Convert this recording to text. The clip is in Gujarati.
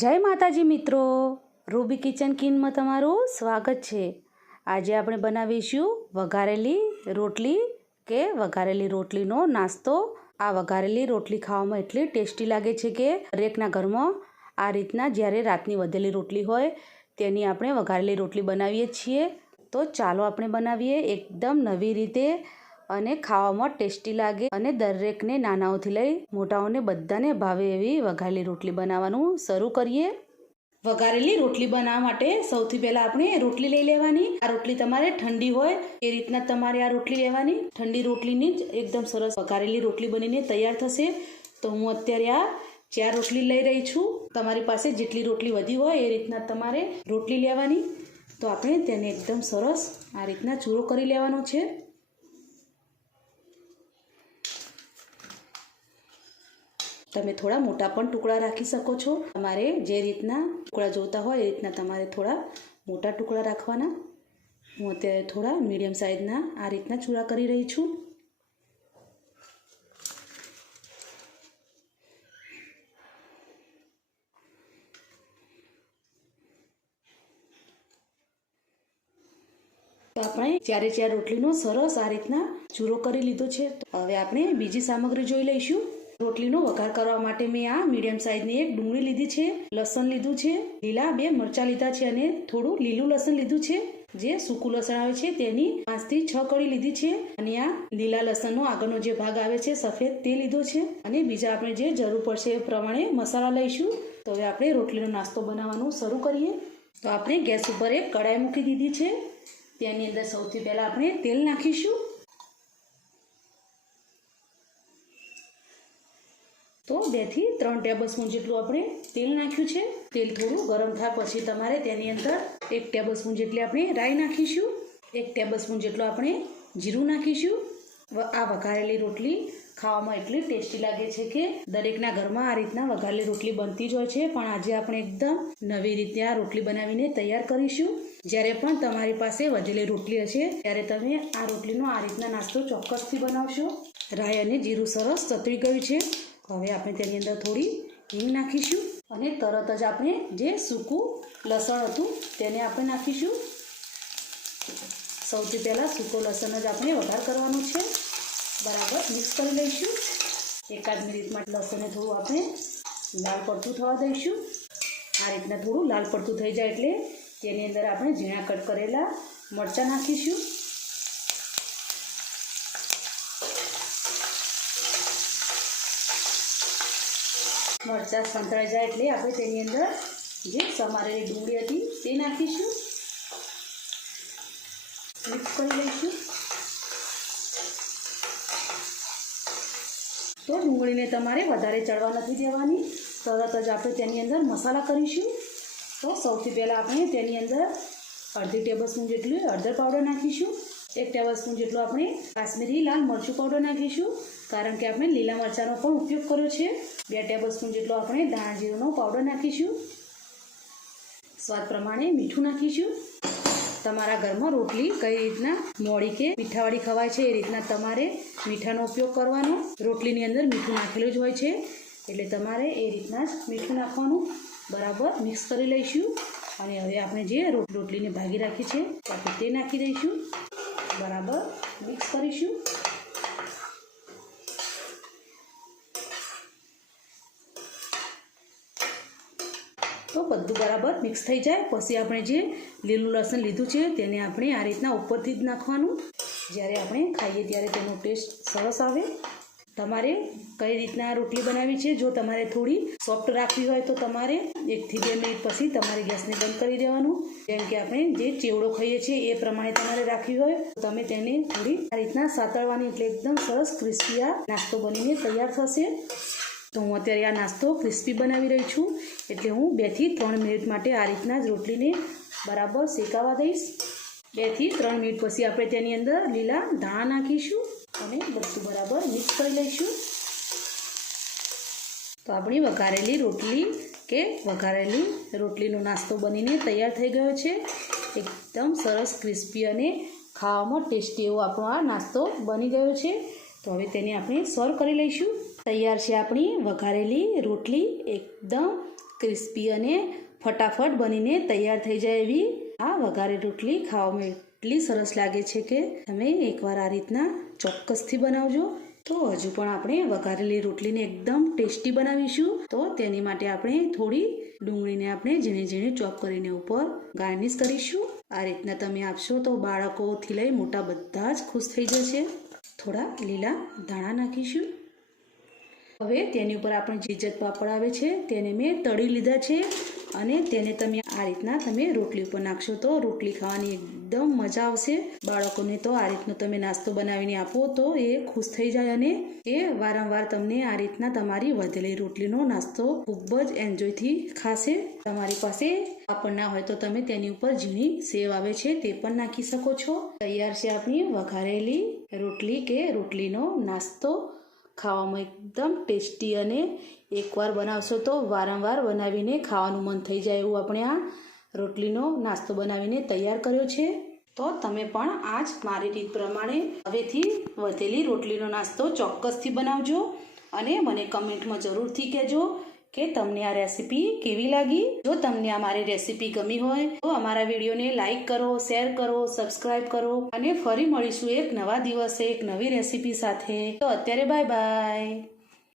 જય માતાજી મિત્રો. રૂબી કિચન કિનમાં તમારું સ્વાગત છે. આજે આપણે બનાવીશું વઘારેલી રોટલી કે વઘારેલી રોટલીનો નાસ્તો. આ વઘારેલી રોટલી ખાવામાં એટલી ટેસ્ટી લાગે છે કે દરેકના ઘરમાં આ રીતના જ્યારે રાતની વધેલી રોટલી હોય તેની આપણે વઘારેલી રોટલી બનાવીએ છીએ. તો ચાલો આપણે બનાવીએ એકદમ નવી રીતે અને ખાવામાં ટેસ્ટી લાગે અને દરેકને નાનાઓથી લઈ મોટાઓને બધાને ભાવે એવી વઘારેલી રોટલી બનાવવાનું શરૂ કરીએ. વઘારેલી રોટલી બનાવવા માટે સૌથી પહેલાં આપણે રોટલી લઈ લેવાની. આ રોટલી તમારે ઠંડી હોય એ રીતના તમારે આ રોટલી લેવાની. ઠંડી રોટલીની જ એકદમ સરસ વઘારેલી રોટલી બનીને તૈયાર થશે. તો હું અત્યારે આ ચાર રોટલી લઈ રહી છું. તમારી પાસે જેટલી રોટલી વધી હોય એ રીતના તમારે રોટલી લેવાની. તો આપણે તેને એકદમ સરસ આ રીતના ચૂરો કરી લેવાનો છે. તમે થોડા મોટા પણ ટુકડા રાખી શકો છો. તમારે જે રીતના ટુકડા જોતા હોય એ રીતના તમારે થોડા મોટા ટુકડા રાખવાના. હું અત્યારે થોડા મીડિયમ સાઇઝના આ રીતના ચૂરા કરી રહી છું. તો આપણે ચારે ચાર રોટલીનો સરસ આ રીતના ચૂરો કરી લીધો છે હવે આપણે બીજી સામગ્રી જોઈ લઈશું. રોટલીનો વઘાર કરવા માટે મેં આ મીડિયમ સાઇઝની એક ડુંગળી લીધી છે, લસણ લીધું છે, લીલા બે મરચાં લીધા છે અને થોડું લીલું લસણ લીધું છે. જે સૂકું લસણ આવે છે તેની પાંચથી છ કળી લીધી છે અને આ લીલા લસણનો આગળનો જે ભાગ આવે છે સફેદ તે લીધો છે. અને બીજા આપણે જે જરૂર પડશે એ પ્રમાણે મસાલા લઈશું. તો હવે આપણે રોટલીનો નાસ્તો બનાવવાનું શરૂ કરીએ. તો આપણે ગેસ ઉપર એક કડાઈ મૂકી દીધી છે. તેની અંદર સૌથી પહેલાં આપણે તેલ નાખીશું. તો બેથી ત્રણ ટેબલ સ્પૂન જેટલું આપણે તેલ નાખ્યું છે. તેલ થોડું ગરમ થાય પછી તમારે તેની અંદર એક ટેબલ સ્પૂન જેટલી આપણે રાઈ નાખીશું. એક ટેબલ સ્પૂન જેટલું આપણે જીરું નાખીશું. આ વઘારેલી રોટલી ખાવામાં એટલી ટેસ્ટી લાગે છે કે દરેકના ઘરમાં આ રીતના વઘારેલી રોટલી બનતી જ હોય છે. પણ આજે આપણે એકદમ નવી રીતે આ રોટલી બનાવીને તૈયાર કરીશું. જ્યારે પણ તમારી પાસે વધેલી રોટલી હશે, ત્યારે તમે આ રોટલીનો આ રીતના નાસ્તો ચોક્કસથી બનાવશો. રાઈ અને જીરું સરસ સતળી ગયું છે. હવે આપણે તેની અંદર થોડી હિંગ નાખીશું અને તરત જ આપણે જે સૂકું લસણ હતું તેને આપણે નાખીશું. સૌથી પહેલાં સૂકો લસણ જ આપણે વઘાર કરવાનો છે. બરાબર મિક્સ કરી લઈશું. એકાદ મિનિટમાં લસણને થોડું આપણે લાલ પડતું થવા દઈશું. આ રીતના થોડું લાલ પડતું થઈ જાય એટલે તેની અંદર આપણે ઝીણા કટ કરેલા મરચાં નાખીશું. મરચાં સંતળાઈ જાય એટલે આપણે તેની અંદર જે સમારેલી ડુંગળી હતી તે નાખીશું. મિક્સ કરી લઈશું. તો ડુંગળીને તમારે વધારે ચડવા નથી દેવાની. તરત જ આપણે તેની અંદર મસાલા કરીશું. તો સૌથી પહેલાં આપણે તેની અંદર અડધી ટેબલ સ્પૂન જેટલું હળદર પાવડર નાખીશું. એક ટેબલ સ્પૂન જેટલું આપણે કાશ્મીરી લાલ મરચું પાવડર નાખીશું, કારણ કે આપણે લીલા મરચાંનો પણ ઉપયોગ કર્યો છે. બે ટેબલ સ્પૂન જેટલો આપણે ધાણા જીરુંનો પાવડર નાખીશું. સ્વાદ પ્રમાણે મીઠું નાખીશું. તમારા ઘરમાં રોટલી કઈ રીતના, મોડી કે મીઠાવાળી ખવાય છે એ રીતના તમારે મીઠાનો ઉપયોગ કરવાનો. રોટલીની અંદર મીઠું નાખેલું જ હોય છે, એટલે તમારે એ રીતના જ મીઠું નાખવાનું. બરાબર મિક્સ કરી લઈશું. અને હવે આપણે જે રોટલીને ભાગી રાખી છે તે નાખી દઈશું. બરાબર મિક્સ કરીશું. તો બધું બરાબર મિક્સ થઈ જાય. પછી આપણે જે લીલું લસણ લીધું છે તેને આપણે આ રીતના ઉપરથી જ નાખવાનું. જ્યારે આપણે ખાઈએ ત્યારે તેનો ટેસ્ટ સરસ આવે. તમારે કઈ રીતના રોટલી બનાવી છે? જો તમારે થોડી સોફ્ટ રાખવી હોય તો તમારે એકથી બે મિનિટ પછી તમારે ગેસને બંધ કરી દેવાનું. જેમ કે આપણે જે ચેવડો ખાઈએ છીએ એ પ્રમાણે તમારે રાખવી હોય. તો તમે તેને થોડી આ રીતના સાતળવાની એટલે એકદમ સરસ ક્રિસ્પી આ નાસ્તો બનીને તૈયાર થશે. તો હું અત્યારે આ નાસ્તો ક્રિસ્પી બનાવી રહી છું. એટલે હું બેથી ત્રણ મિનિટ માટે આ રીતના જ રોટલીને બરાબર શેકાવા દઈશ. બેથી ત્રણ મિનિટ પછી આપણે તેની અંદર લીલા ધાણા નાખીશું અને બધું બરાબર મિક્સ કરી લઈશું. તો આપણી વઘારેલી રોટલી કે વઘારેલી રોટલીનો નાસ્તો બનીને તૈયાર થઈ ગયો છે. એકદમ સરસ ક્રિસ્પી અને ખાવામાં ટેસ્ટી એવો આપણો આ નાસ્તો બની ગયો છે. તો હવે તેને આપણે સર્વ કરી લઈશું. તૈયાર છે આપણી વઘારેલી રોટલી. એકદમ ક્રિસ્પી અને ફટાફટ બનીને તૈયાર થઈ જાય એવી આ વઘારે રોટલી ખાવામાં એટલી સરસ લાગે છે કે તમે એકવાર આ રીતના ચોક્કસથી બનાવજો. તો હજુ પણ આપણે વઘારેલી રોટલીને એકદમ ટેસ્ટી બનાવીશું. તો તેની માટે આપણે થોડી ડુંગળીને આપણે ઝીણી ઝીણી ચોપ કરીને ઉપર ગાર્નિશ કરીશું. આ રીતના તમે આપશો તો બાળકોથી લઈ મોટા બધા જ ખુશ થઈ જશે. થોડા લીલા ધાણા નાખીશું. હવે તેની ઉપર આપણે જીજત પાપડ આવે છે તેને મેં તળી લીધા છે. અને તેને તમે આ રીતના તમે રોટલી ઉપર નાખશો. તો રોટલી ખાવાની એકદમ મજા આવશે. બાળકોને તો આ રીતનો તમે નાસ્તો બનાવીને આપો તો એ ખુશ થઈ જાય અને એ વારંવાર તમને આ રીતના તમારી વધેલી રોટલીનો નાસ્તો ખૂબ જ એન્જોયથી ખાશે. તમારી પાસે પાપડ ના હોય તો તમે તેની ઉપર ઝીણી સેવ આવે છે તે પણ નાખી શકો છો. તૈયાર છે આપણી વઘારેલી રોટલી કે રોટલીનો નાસ્તો. ખાવામાં એકદમ ટેસ્ટી અને એકવાર બનાવશો તો વારંવાર બનાવીને ખાવાનું મન થઈ જાય એવું આપણે આ રોટલીનો નાસ્તો બનાવીને તૈયાર કર્યો છે. તો તમે પણ આ જ મારી રીત પ્રમાણે હવેથી વધેલી રોટલીનો નાસ્તો ચોક્કસથી બનાવજો અને મને કમેન્ટમાં જરૂરથી કહેજો કે તમને આ રેસીપી કેવી લાગી. જો તમને આ મારી રેસીપી ગમી હોય તો અમારા વિડીયોને લાઇક કરો, શેર કરો સબસ્ક્રાઈબ કરો અને ફરી મળીશું એક નવા દિવસે એક નવી રેસીપી સાથે. તો અત્યારે બાય બાય.